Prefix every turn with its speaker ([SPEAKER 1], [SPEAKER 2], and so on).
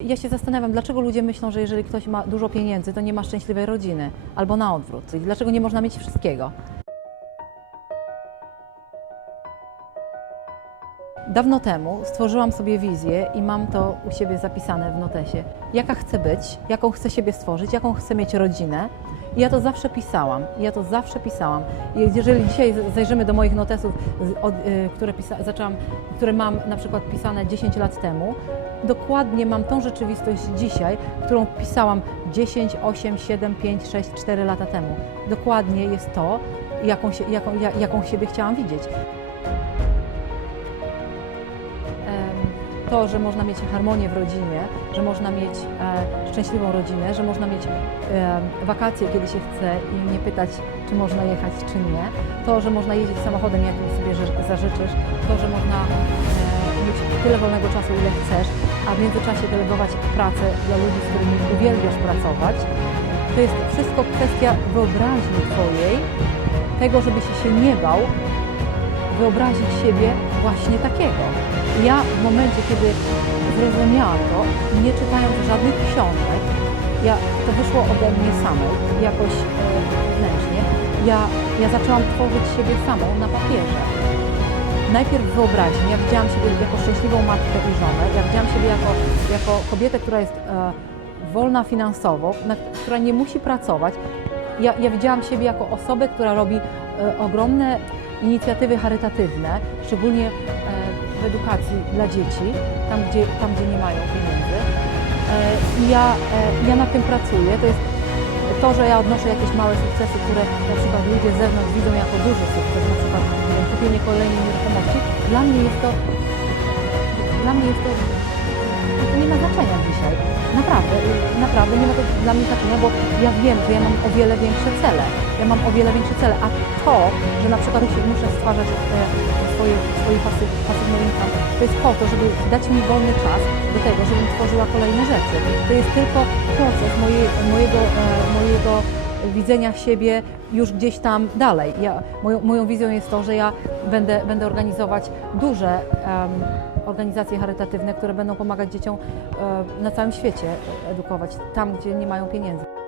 [SPEAKER 1] Ja się zastanawiam, dlaczego ludzie myślą, że jeżeli ktoś ma dużo pieniędzy, to nie ma szczęśliwej rodziny, albo na odwrót. I Dlaczego nie można mieć wszystkiego? Dawno temu stworzyłam sobie wizję i mam to u siebie zapisane w notesie. Jaka chcę być, jaką chcę siebie stworzyć, jaką chcę mieć rodzinę. I ja to zawsze pisałam. Ja to zawsze pisałam. I jeżeli dzisiaj zajrzymy do moich notesów, y, które, pisa- zaczęłam, które mam na przykład pisane 10 lat temu, dokładnie mam tą rzeczywistość dzisiaj, którą pisałam 10, 8, 7, 5, 6, 4 lata temu. Dokładnie jest to, jaką, się, jaką, ja- jaką siebie chciałam widzieć. To, że można mieć harmonię w rodzinie, że można mieć e, szczęśliwą rodzinę, że można mieć e, wakacje, kiedy się chce i nie pytać, czy można jechać, czy nie. To, że można jeździć samochodem, jakim sobie ży- zażyczysz. To, że można e, mieć tyle wolnego czasu, ile chcesz, a w międzyczasie delegować pracę dla ludzi, z którymi uwielbiasz pracować. To jest wszystko kwestia wyobraźni Twojej, tego, żebyś się nie bał wyobrazić siebie właśnie takiego. Ja w momencie, kiedy zrozumiałam to, nie czytając żadnych książek, ja, to wyszło ode mnie samej, jakoś e, wewnętrznie, ja, ja zaczęłam tworzyć siebie samą na papierze. Najpierw w wyobraźni, ja widziałam siebie jako szczęśliwą matkę i żonę, ja widziałam siebie jako, jako kobietę, która jest e, wolna finansowo, na, która nie musi pracować. Ja, ja widziałam siebie jako osobę, która robi e, ogromne inicjatywy charytatywne, szczególnie e, w edukacji dla dzieci, tam gdzie, tam, gdzie nie mają pieniędzy. E, I ja, e, ja nad tym pracuję. To jest to, że ja odnoszę jakieś małe sukcesy, które na przykład ludzie z zewnątrz widzą jako duży sukces, na przykład kupienie kolejnej nieruchomości, dla mnie jest to, dla mnie jest to, to nie ma znaczenia. Naprawdę, naprawdę nie ma to dla mnie znaczenia, bo ja wiem, że ja mam o wiele większe cele. Ja mam o wiele większe cele, a to, że na przykład muszę, stwarzać e, swoje, swoje pasy, pasywne income, to jest po to, żeby dać mi wolny czas do tego, żebym tworzyła kolejne rzeczy. To jest tylko proces mojej, mojego, e, mojego widzenia siebie już gdzieś tam dalej. Ja, moją, moją wizją jest to, że ja będę, będę organizować duże em, organizacje charytatywne, które będą pomagać dzieciom e, na całym świecie edukować, tam gdzie nie mają pieniędzy.